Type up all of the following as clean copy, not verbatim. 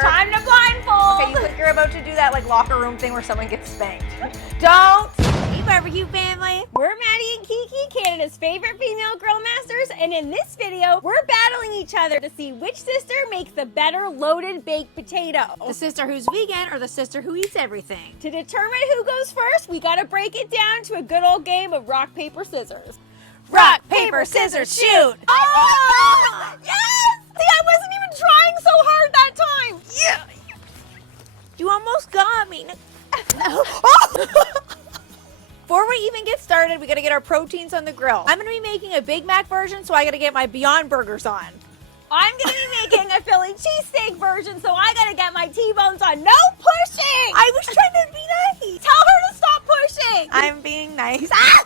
Time to blindfold. Okay, you look, you're about to do that like locker room thing where someone gets spanked. Don't. Hey, barbecue family. We're Maddie and Kiki, Canada's favorite female grill masters, and in this video, we're battling each other to see which sister makes the better loaded baked potato. The sister who's vegan or the sister who eats everything? To determine who goes first, we gotta break it down to a good old game of rock, paper, scissors. Rock, paper, scissors, shoot. Oh! Yes! See, I wasn't even trying so hard that time. Yeah. You almost got me. Before we even get started, we gotta get our proteins on the grill. I'm gonna be making a Big Mac version, so I gotta get my Beyond Burgers on. I'm gonna be making a Philly cheesesteak version, so I gotta get my T-bones on. No pushing! I was trying to be nice. Tell her to stop pushing! I'm being nice. Ah!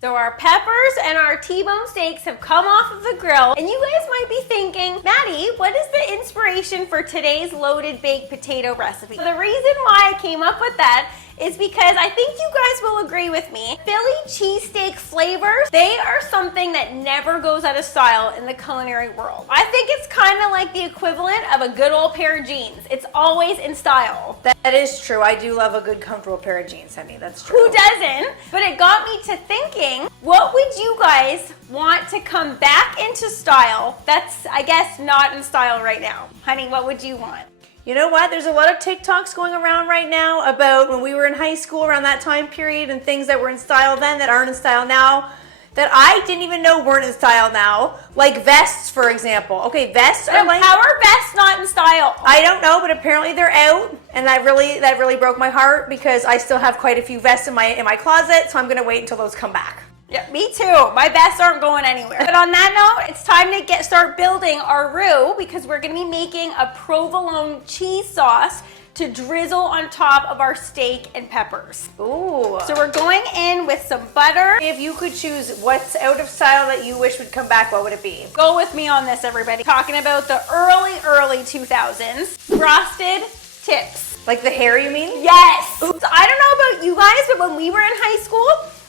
So our peppers and our T-bone steaks have come off of the grill, and you guys might be thinking, Maddie, what is the inspiration for today's loaded baked potato recipe? The reason why I came up with that is because I think you guys will agree with me. Philly cheesesteak flavors, they are something that never goes out of style in the culinary world. I think it's kind of like the equivalent of a good old pair of jeans. It's always in style. That is true. I do love a good, comfortable pair of jeans, honey. That's true. Who doesn't? But it got me to thinking, what would you guys want to come back into style that's, I guess, not in style right now? Honey, what would you want? You know what? There's a lot of TikToks going around right now about when we were in high school around that time period and things that were in style then that aren't in style now that I didn't even know weren't in style now. Like vests, for example. Okay, vests are like... How are vests not in style? I don't know, but apparently they're out. And that really broke my heart because I still have quite a few vests in my closet, so I'm going to wait until those come back. Yeah, me too. My vests aren't going anywhere. But on that note, it's time to start building our roux because we're going to be making a provolone cheese sauce to drizzle on top of our steak and peppers. Ooh. So we're going in with some butter. If you could choose what's out of style that you wish would come back, what would it be? Go with me on this, everybody. Talking about the early 2000s. Frosted tips. Like the hair, you mean? Yes. So I don't know about you guys, but when we were in high school,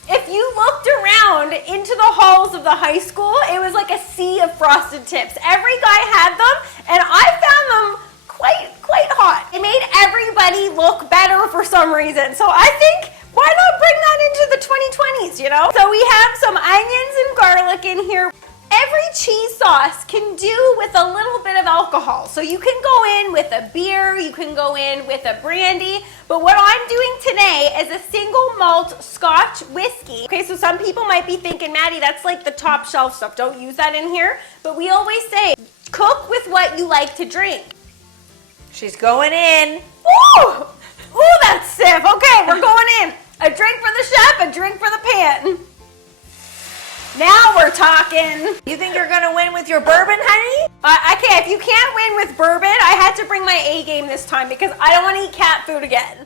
if you looked around into the halls of the high school, it was like a sea of frosted tips. Every guy had them, and I found them quite hot. It made everybody look better for some reason. So I think, why not bring that into the 2020s, you know? So we have some onions and garlic in here. Every cheese sauce can do with a little bit of alcohol. So you can go in with a beer, you can go in with a brandy, but what I'm doing today is a single malt Scotch whiskey. Okay, so some people might be thinking, Maddie, that's like the top shelf stuff. Don't use that in here. But we always say, cook with what you like to drink. She's going in. Ooh! Ooh, that's stiff. Okay, we're going in. A drink for the chef, a drink for the pan. Now we're talking. You think you're gonna win with your bourbon, honey? Okay, if you can't win with bourbon, I had to bring my A game this time because I don't want to eat cat food again.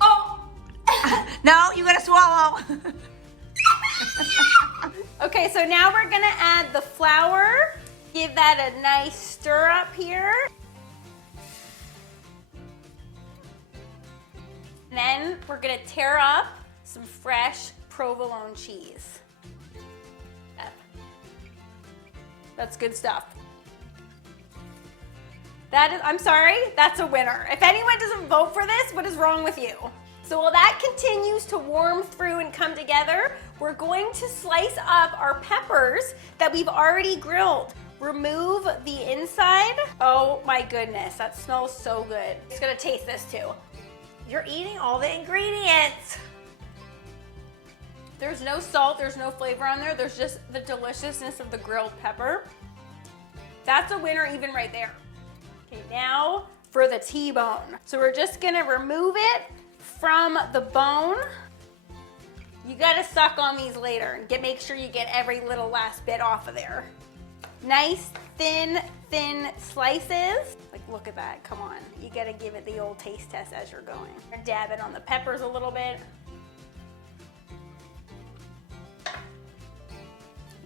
Oh. No, you gotta swallow. Okay, so now we're gonna add the flour. Give that a nice stir up here. And then we're gonna tear up some fresh provolone cheese. That's good stuff. I'm sorry, that's a winner. If anyone doesn't vote for this, what is wrong with you? So while that continues to warm through and come together, we're going to slice up our peppers that we've already grilled. Remove the inside. Oh my goodness, that smells so good. It's gonna taste this too. You're eating all the ingredients. There's no salt, there's no flavor on there. There's just the deliciousness of the grilled pepper. That's a winner even right there. Okay, now for the T-bone. So we're just gonna remove it from the bone. You gotta suck on these later and make sure you get every little last bit off of there. Nice, thin slices. Like, look at that, come on. You gotta give it the old taste test as you're going. Dab it on the peppers a little bit.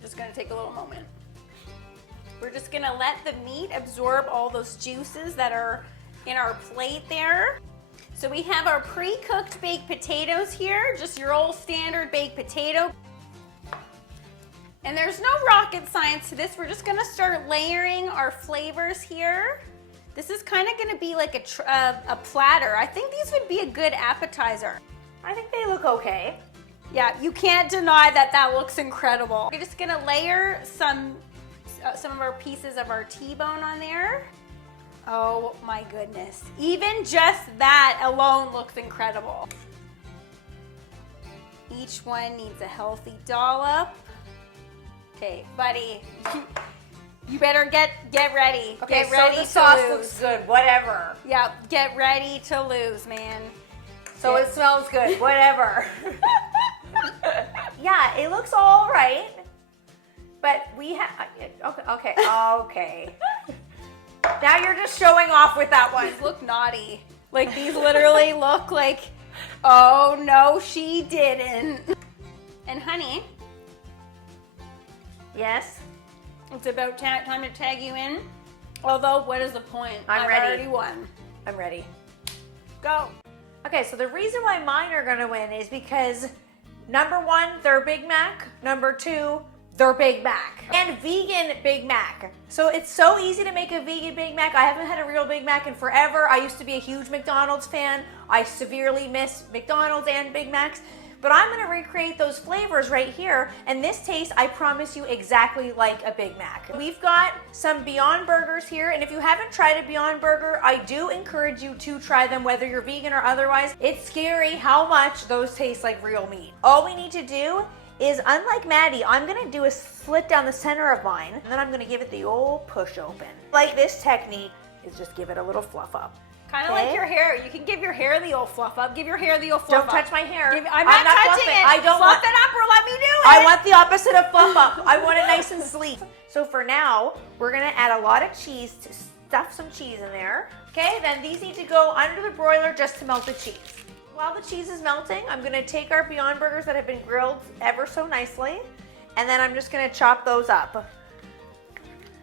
Just gonna take a little moment. We're just gonna let the meat absorb all those juices that are in our plate there. So we have our pre-cooked baked potatoes here, just your old standard baked potato. And there's no rocket science to this. We're just gonna start layering our flavors here. This is kind of gonna be like a platter. I think these would be a good appetizer. I think they look okay. Yeah, you can't deny that that looks incredible. We're just gonna layer some of our pieces of our T-bone on there. Oh my goodness. Even just that alone looks incredible. Each one needs a healthy dollop. Okay, buddy, you better get ready. Okay, get ready so the to sauce lose. looks good, whatever. Yeah, get ready to lose, man. So it smells good, whatever. Yeah, it looks all right, but we have, okay. Now you're just showing off with that one. These look naughty. Like these literally look like, oh no, she didn't. And honey, Yes? it's about time to tag you in. Although, what is the point? I'm ready. I've already won. I'm ready. Go. Okay, so the reason why mine are gonna win is because number one, they're Big Mac. Number two, they're Big Mac. And vegan Big Mac. So it's so easy to make a vegan Big Mac. I haven't had a real Big Mac in forever. I used to be a huge McDonald's fan. I severely miss McDonald's and Big Macs. But I'm gonna recreate those flavors right here, and this tastes, I promise you, exactly like a Big Mac. We've got some Beyond Burgers here, and if you haven't tried a Beyond Burger, I do encourage you to try them, whether you're vegan or otherwise. It's scary how much those taste like real meat. All we need to do is, unlike Maddie, I'm gonna do a slit down the center of mine, and then I'm gonna give it the old push open. Like this technique is just give it a little fluff up. Kind of like your hair. You can give your hair the old fluff up. Give your hair the old fluff Don't up. touch my hair. I'm not touching fluffing. it. I don't fluff want it up or let me do it. I want the opposite of fluff up. I want it nice and sleek. So for now, we're gonna add a lot of cheese to stuff some cheese in there. Okay, then these need to go under the broiler just to melt the cheese. While the cheese is melting, I'm gonna take our Beyond Burgers that have been grilled ever so nicely, and then I'm just gonna chop those up.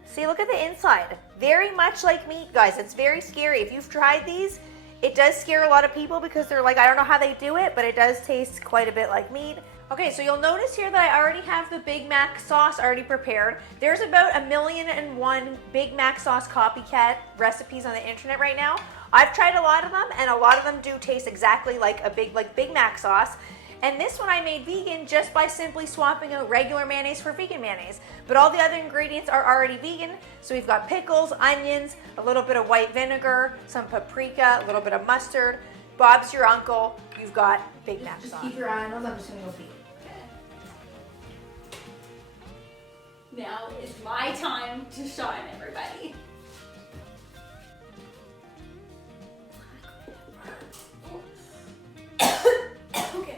See, look at the inside. Very much like meat, guys. It's very scary. If you've tried these, it does scare a lot of people because they're like, I don't know how they do it, but it does taste quite a bit like meat. Okay, so you'll notice here that I already have the Big Mac sauce already prepared. There's about 1,000,001 Big Mac sauce copycat recipes on the internet right now. I've tried a lot of them, and a lot of them do taste exactly like a Big Mac sauce. And this one I made vegan just by simply swapping out regular mayonnaise for vegan mayonnaise. But all the other ingredients are already vegan. So we've got pickles, onions, a little bit of white vinegar, some paprika, a little bit of mustard. Bob's your uncle. You've got Big Mac sauce. Just keep your eye on those. I'm just gonna go pee. Now is my time to shine, everybody. Okay,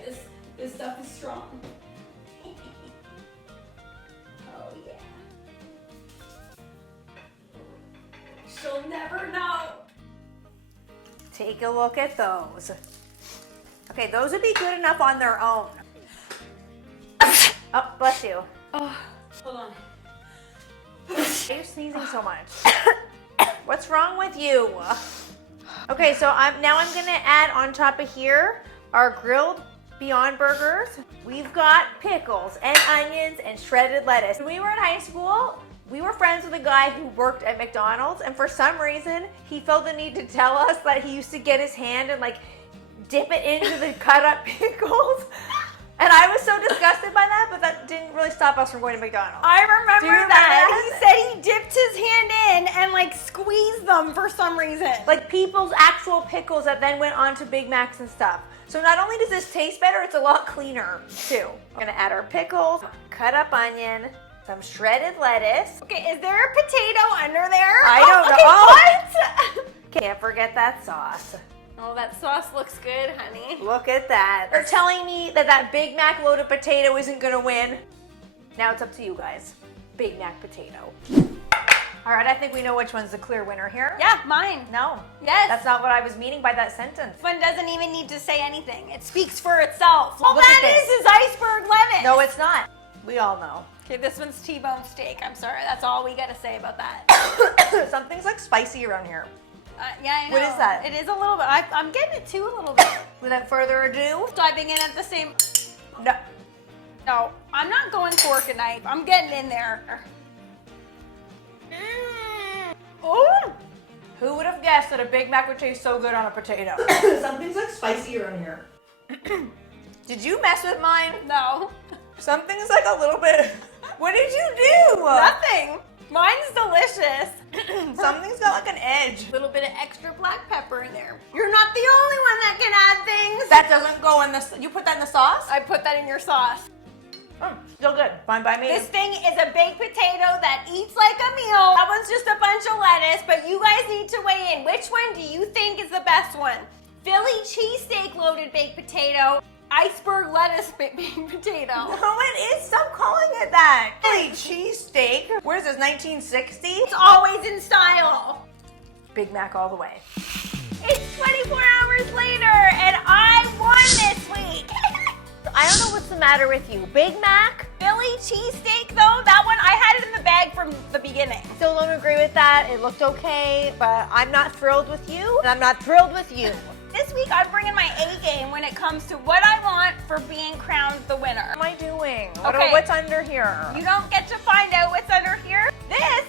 this stuff is strong. Oh yeah. She'll never know. Take a look at those. Okay, those would be good enough on their own. Oh, bless you. Oh, hold on. Why are you sneezing so much? What's wrong with you? Okay, so now I'm gonna add on top of here our grilled Beyond Burgers. We've got pickles and onions and shredded lettuce. When we were in high school, we were friends with a guy who worked at McDonald's, and for some reason, he felt the need to tell us that he used to get his hand and like dip it into the cut up pickles. And I was so disgusted by that, but that didn't really stop us from going to McDonald's. I remember Do you remember that. that? He said he dipped his hand in and like squeezed them for some reason. Like people's actual pickles that then went on to Big Macs and stuff. So not only does this taste better, it's a lot cleaner too. We're gonna add our pickles, cut up onion, some shredded lettuce. Okay, is there a potato under there? I don't know. Okay, what? Can't forget that sauce. Oh, that sauce looks good, honey. Look at that. They're telling me that that Big Mac loaded potato isn't gonna win. Now it's up to you guys. Big Mac potato. All right, I think we know which one's the clear winner here. Yeah, mine. No. Yes. That's not what I was meaning by that sentence. This one doesn't even need to say anything. It speaks for itself. All Look at that this. is iceberg lettuce. No, it's not. We all know. Okay, this one's T-bone steak. I'm sorry. That's all we got to say about that. Something's like spicy around here. Yeah, I know. What is that? It is a little bit. I'm getting it too a little bit. Without further ado, Diving in at the same. no. No, I'm not going fork and knife. I'm getting in there. Oh! Who would have guessed that a Big Mac would taste so good on a potato? Something's like spicy around here. Did you mess with mine? No. Something's like a little bit. What did you do? Nothing. Mine's delicious. Something's got like an edge. A little bit of extra black pepper in there. You're not the only one that can add things. That doesn't go in the. You put that in the sauce? I put that in your sauce. Still good. Fine by me. This thing is a baked potato that eats like a meal. That one's just a bunch of lettuce, but you guys need to weigh in. Which one do you think is the best one? Philly cheesesteak loaded baked potato, iceberg lettuce baked potato. No, it is. Stop calling it that. Philly cheesesteak. What is this, 1960? It's always in style. Big Mac all the way. It's 24 hours later, and I won this week. I don't know what's the matter with you. Big Mac? Philly cheesesteak, though, that one, I had it in the bag from the beginning. Still don't agree with that. It looked okay, but I'm not thrilled with you, and I'm not thrilled with you. This week, I'm bringing my A game when it comes to what I want for being crowned the winner. What am I doing? Okay. What's under here? You don't get to find out what's under here. This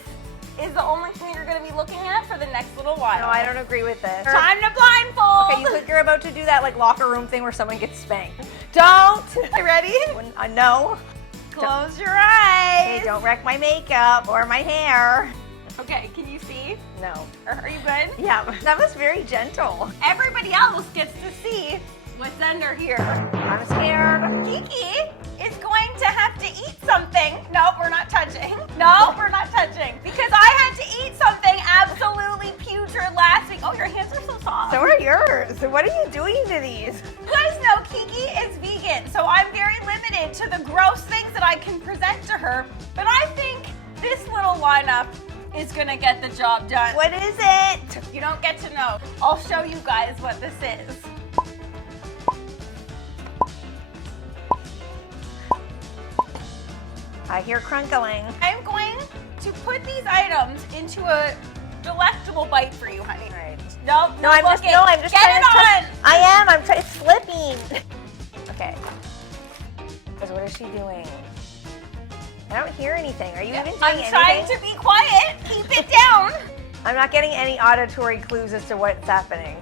is the only thing you're going to be looking at for the next little while. No, I don't agree with this. Time to blindfold. Okay, you're about to do that like locker room thing where someone gets spanked. Don't. You ready? No. Close your eyes. Hey, don't wreck my makeup or my hair. Okay, can you see? No. Are you good? Yeah, that was very gentle. Everybody else gets to see what's under here. I'm scared. Kiki is going to have to eat something. No, we're not touching. No, we're not touching. Because I had to eat something absolutely putrid last week. Oh, your hands are so soft. So are yours. What are you doing to these? You guys know Kiki is vegan, so I'm very limited to the gross things that I can present to her. But I think this little lineup is gonna get the job done. What is it? You don't get to know. I'll show you guys what this is. I hear crunkling. I'm going to put these items into a delectable bite for you, honey. Right. No, I'm just get trying it to on. I am. It's slipping. Okay. Because what is she doing? I don't hear anything. Are you even doing anything? I'm trying to be quiet. Keep it down. I'm not getting any auditory clues as to what's happening.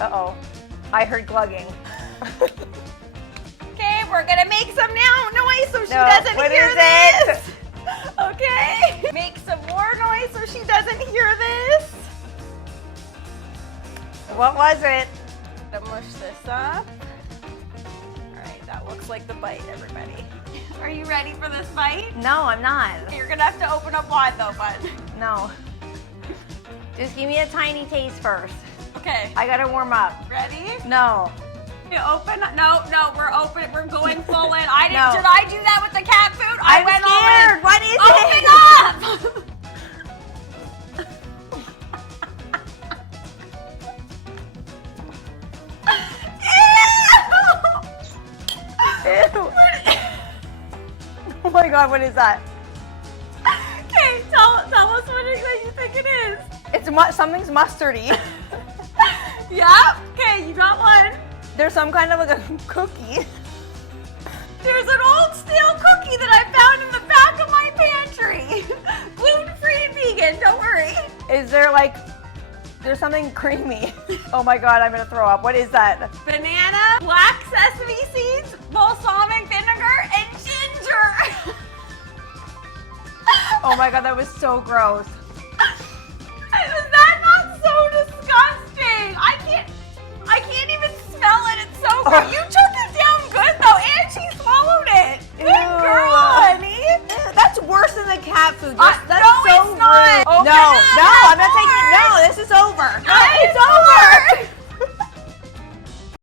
Uh-oh. I heard glugging. Okay, we're gonna make some now noise so she doesn't what hear is this. it? Okay. Make some more noise so she doesn't hear this. What was it? Gonna mush this up. All right, that looks like the bite, everybody. Are you ready for this bite? No, I'm not. You're gonna have to open up wide though, bud. No. Just give me a tiny taste first. Okay. I gotta warm up. Ready? No. You open? No, we're open. We're going full in. I didn't. No. Did I do that with the cat food? I I'm went scared. What is all in. Open up! Ew. Oh my god, what is that? Okay, tell us what you think it is. It's something's mustardy. Yeah? Okay, you got one. There's some kind of like a cookie. There's an old stale cookie that I found in the back of my pantry. Gluten-free and vegan, don't worry. Is there like, there's something creamy. Oh my god, I'm gonna throw up. What is that? Banana, black sesame seeds, balsamic vinegar, and ginger. Oh my god, that was so gross. Is that not so disgusting? I can't even smell it. It's so gross. You took it down good though, and she swallowed it. Good Ew. girl, honey. Ew, that's worse than the cat food. That's no, so it's not. rude. Open No, up. I'm not taking it. No, this is over. No, That it's is over.